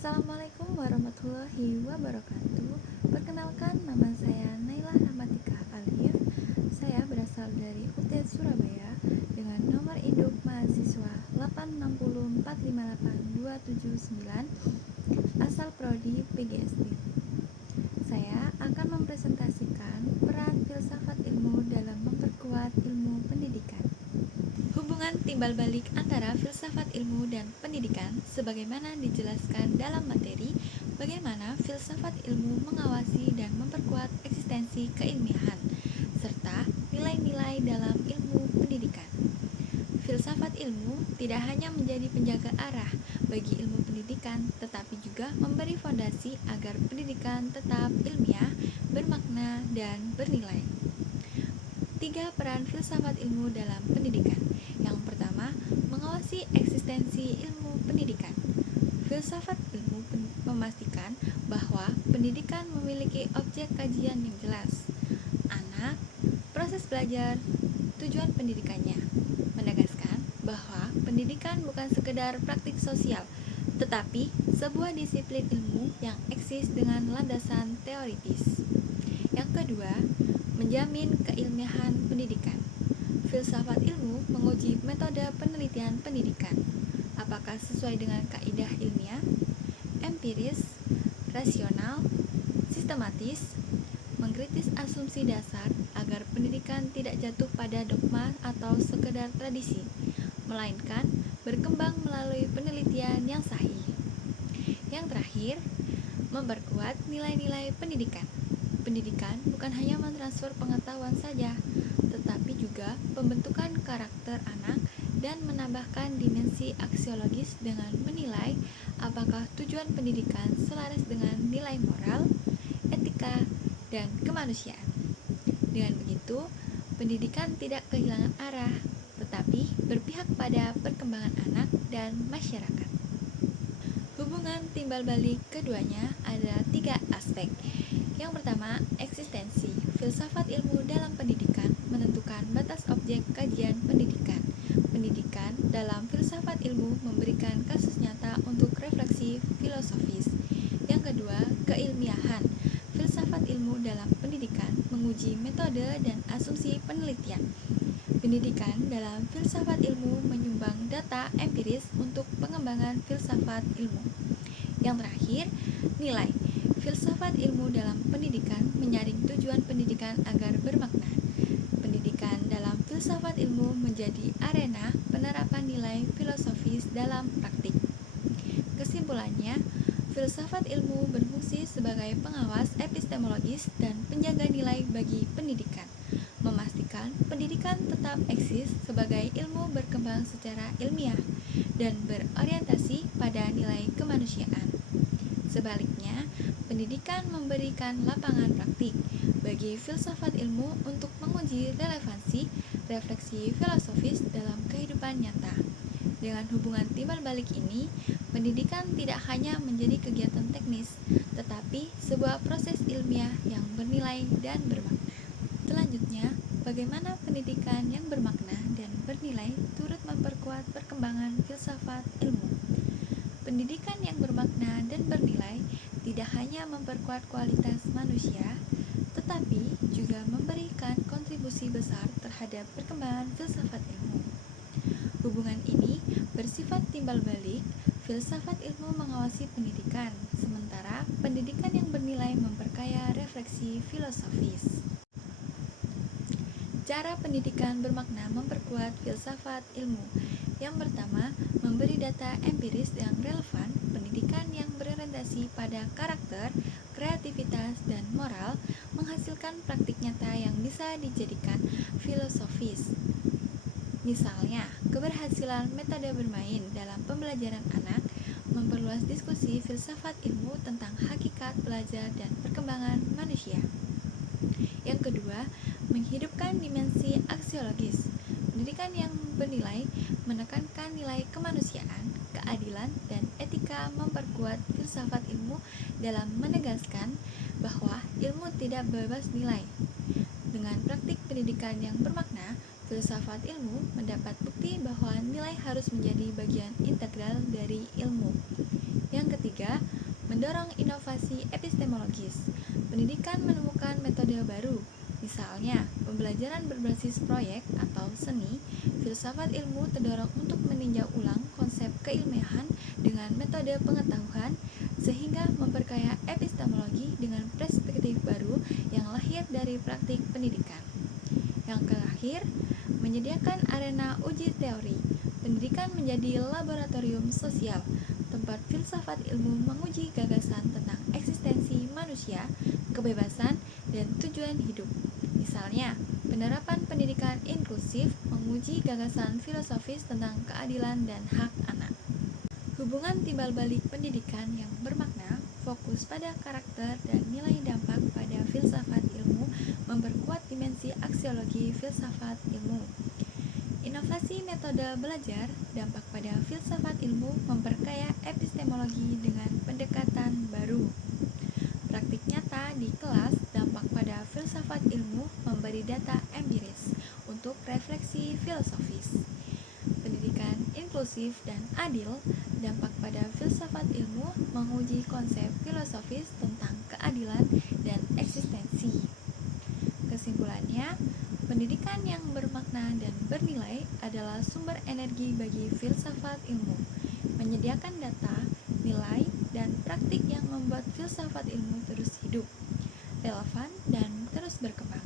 Assalamualaikum warahmatullahi wabarakatuh. Perkenalkan, nama saya Naila Rahmatika Alif. Saya berasal dari UTS Surabaya dengan nomor induk mahasiswa 860458279, asal prodi PGSD. Saya akan mempresentasikan peran filsafat ilmu dalam memperkuat ilmu pendidikan. Hubungan timbal balik antara filsafat ilmu dan pendidikan sebagaimana dijelaskan dalam materi bagaimana filsafat ilmu mengawasi dan memperkuat eksistensi keilmiahan serta nilai-nilai dalam ilmu pendidikan. Filsafat ilmu tidak hanya menjadi penjaga arah bagi ilmu pendidikan, tetapi juga memberi fondasi agar pendidikan tetap ilmiah, bermakna, dan bernilai. 3 peran filsafat ilmu dalam pendidikan. Yang pertama, mengawasi eksistensi ilmu pendidikan. Filsafat ilmu memastikan bahwa pendidikan memiliki objek kajian yang jelas. Anak, proses belajar, tujuan pendidikannya. Menegaskan bahwa pendidikan bukan sekedar praktik sosial, tetapi sebuah disiplin ilmu yang eksis dengan landasan teoritis. Yang kedua, menjamin keilmiahan pendidikan. Filsafat ilmu menguji metode penelitian pendidikan. Apakah sesuai dengan kaidah ilmiah, empiris, rasional, sistematis, mengkritis asumsi dasar agar pendidikan tidak jatuh pada dogma atau sekedar tradisi, melainkan berkembang melalui penelitian yang sahih. Yang terakhir, memperkuat nilai-nilai pendidikan. Pendidikan bukan hanya mentransfer pengetahuan saja, tetapi juga pembentukan karakter anak dan menambahkan dimensi aksiologis dengan menilai apakah tujuan pendidikan selaras dengan nilai moral, etika, dan kemanusiaan. Dengan begitu, pendidikan tidak kehilangan arah, tetapi berpihak pada perkembangan anak dan masyarakat. Hubungan timbal balik keduanya ada 3 aspek. Yang pertama, eksistensi. Filsafat ilmu dalam pendidikan menentukan batas objek kajian pendidikan. Pendidikan dalam filsafat ilmu memberikan kasus nyata untuk refleksi filosofis. Yang kedua, keilmiahan. Filsafat ilmu dalam pendidikan menguji metode dan asumsi penelitian. Pendidikan dalam filsafat ilmu menyumbang data empiris untuk pengembangan filsafat ilmu. Yang terakhir, nilai. Filsafat ilmu dalam pendidikan menyaring tujuan pendidikan agar bermakna. Pendidikan dalam filsafat ilmu menjadi arena penerapan nilai filosofis dalam praktik. Kesimpulannya, filsafat ilmu berfungsi sebagai pengawas epistemologis dan penjaga nilai bagi pendidikan, memastikan pendidikan tetap eksis sebagai ilmu berkembang secara ilmiah dan berorientasi pada nilai kemanusiaan. Sebaliknya, pendidikan memberikan lapangan praktik bagi filsafat ilmu untuk menguji relevansi refleksi filosofis dalam kehidupan nyata. Dengan hubungan timbal balik ini, pendidikan tidak hanya menjadi kegiatan teknis, tetapi sebuah proses ilmiah yang bernilai dan bermakna. Selanjutnya, bagaimana pendidikan yang bermakna dan bernilai turut memperkuat perkembangan filsafat ilmu. Pendidikan yang bermakna dan bernilai tidak hanya memperkuat kualitas manusia, tetapi juga memberikan kontribusi besar terhadap perkembangan filsafat ilmu. Hubungan ini bersifat timbal balik. Filsafat ilmu mengawasi pendidikan, sementara pendidikan yang bernilai memperkaya refleksi filosofis. Cara pendidikan bermakna memperkuat filsafat ilmu. Yang pertama, memberi data empiris yang relevan. Pendidikan yang berorientasi pada karakter, kreativitas, dan moral menghasilkan praktik nyata yang bisa dijadikan filosofis. Misalnya, keberhasilan metode bermain dalam pembelajaran anak memperluas diskusi filsafat ilmu tentang hakikat belajar dan perkembangan manusia. Yang kedua, menghidupkan dimensi aksiologis. Pendidikan yang bernilai menekankan nilai kemanusiaan, keadilan, dan etika memperkuat filsafat ilmu dalam menegaskan bahwa ilmu tidak bebas nilai. Dengan praktik pendidikan yang bermakna, filsafat ilmu mendapat bukti bahwa nilai harus menjadi bagian integral dari ilmu. Yang ketiga, mendorong inovasi epistemologis. Pendidikan menemukan metode baru, misalnya pembelajaran berbasis proyek atau seni. Filsafat ilmu terdorong untuk meninjau ulang konsep keilmiahan dengan metode pengetahuan, sehingga memperkaya epistemologi dengan perspektif baru yang lahir dari praktik pendidikan. Yang terakhir, menyediakan arena uji teori. Pendidikan menjadi laboratorium sosial, tempat filsafat ilmu menguji gagasan tentang eksistensi manusia, kebebasan, dan tujuan hidup. Misalnya, penerapan pendidikan inklusif menguji gagasan filosofis tentang keadilan dan hak anak. Hubungan timbal balik pendidikan yang bermakna, fokus pada karakter dan nilai dampak pada filsafat ilmu, memperkuat dimensi aksiologi filsafat ilmu. Inovasi metode belajar, dampak pada filsafat ilmu, memperkaya epistemologi dengan pendekatan baru. Praktik nyata di kelas, dampak pada filsafat ilmu, memberi data empiris untuk refleksi filosofis. Pendidikan inklusif dan adil, dampak pada filsafat ilmu, menguji konsep filosofis tentang keadilan dan eksistensi. Kesimpulannya, pendidikan yang bermakna dan bernilai adalah sumber energi bagi filsafat ilmu, menyediakan data, nilai, dan praktik yang membuat filsafat ilmu terus hidup, relevan, dan terus berkembang.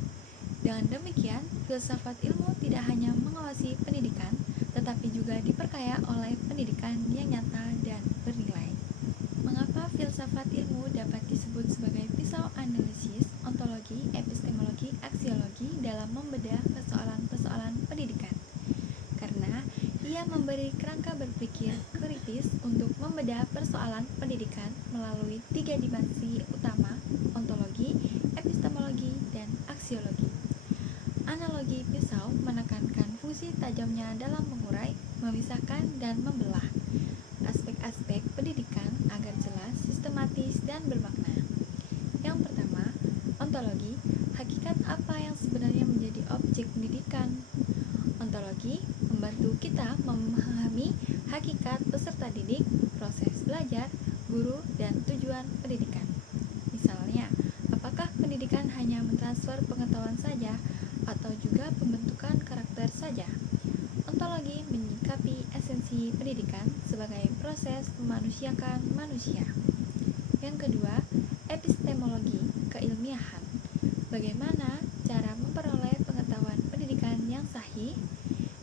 Dengan demikian, filsafat ilmu tidak hanya mengawasi pendidikan, tetapi juga diperkaya oleh pendidikan yang nyata dan bernilai. Mengapa filsafat ilmu dapat disebut sebagai pisau analisis, ontologi, epistemologi, aksiologi dalam membedah persoalan-persoalan pendidikan? Karena ia memberi kerangka berpikir kritis untuk membedah persoalan pendidikan melalui 3 dimensi utama, ontologi, epistemologi, dan aksiologi. Analogi pisau menekankan fungsi tajamnya dalam mengurai, memisahkan, dan membelah aspek-aspek pendidikan agar jelas, sistematis, dan bermakna. Yang pertama, ontologi, hakikat apa yang sebenarnya menjadi objek pendidikan. Ontologi membantu kita memahami hakikat peserta didik, proses belajar, guru, dan tujuan pendidikan. Misalnya, apakah pendidikan hanya mentransfer pengetahuan saja atau juga pembentukan karakter saja? Ontologi menyikapi esensi pendidikan sebagai proses memanusiakan manusia. Yang kedua, epistemologi, keilmiahan. Bagaimana cara memperoleh pengetahuan pendidikan yang sahih?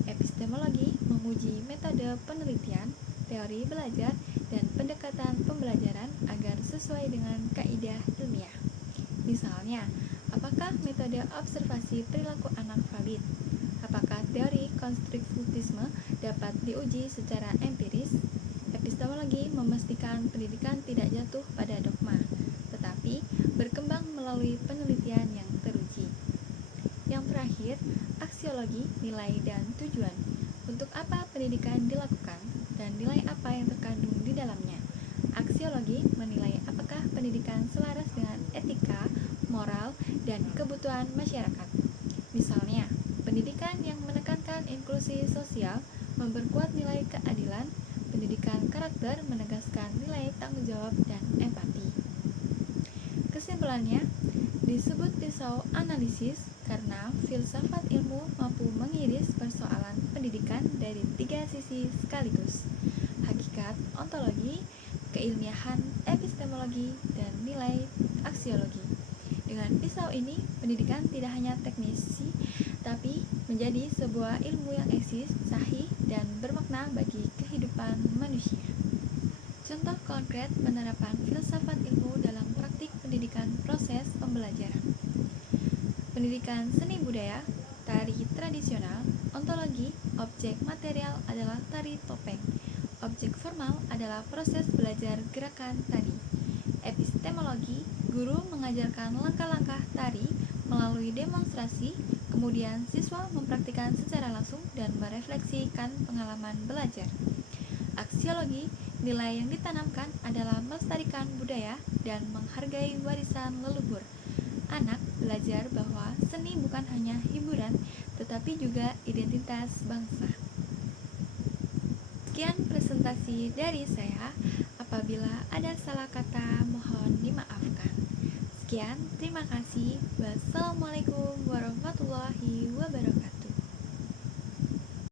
Epistemologi menguji metode penelitian, teori belajar, dan pendekatan pembelajaran agar sesuai dengan kaidah ilmiah. Misalnya, apakah metode observasi perilaku anak valid? Apakah teori konstruktivisme dapat diuji secara empiris? Epistemologi memastikan pendidikan tidak jatuh pada dogma, tetapi berkembang melalui penelitian yang teruji. Yang terakhir, aksiologi, nilai dan tujuan. Untuk apa pendidikan dilakukan dan nilai apa yang terkandung di dalamnya? Aksiologi menilai apakah pendidikan selaras dengan etika, moral, dan kebutuhan masyarakat. Misalnya, pendidikan yang menekankan inklusi sosial memperkuat nilai keadilan, pendidikan karakter menegaskan nilai tanggung jawab dan empati. Kesimpulannya, disebut pisau analisis karena filsafat ilmu mampu mengiris persoalan pendidikan dari 3 sisi sekaligus: hakikat, ontologi, keilmiahan, epistemologi, dan nilai aksiologi. Dengan pisau ini, pendidikan tidak hanya teknisi, tapi menjadi sebuah ilmu yang eksis, sahih, dan bermakna bagi kehidupan manusia. Contoh konkret penerapan filsafat ilmu dalam praktik pendidikan proses pembelajaran. Pendidikan seni budaya, tari tradisional, ontologi, objek material adalah tari topeng. Objek formal adalah proses belajar gerakan tari. Epistemologi, guru mengajarkan langkah-langkah tari melalui demonstrasi, kemudian siswa mempraktikkan secara langsung dan merefleksikan pengalaman belajar. Aksiologi, nilai yang ditanamkan adalah melestarikan budaya dan menghargai warisan leluhur. Anak belajar bahwa seni bukan hanya hiburan, tetapi juga identitas bangsa. Sekian presentasi dari saya. Apabila ada salah kata, mohon dimaafkan. Sekian, terima kasih. Wassalamualaikum warahmatullahi wabarakatuh.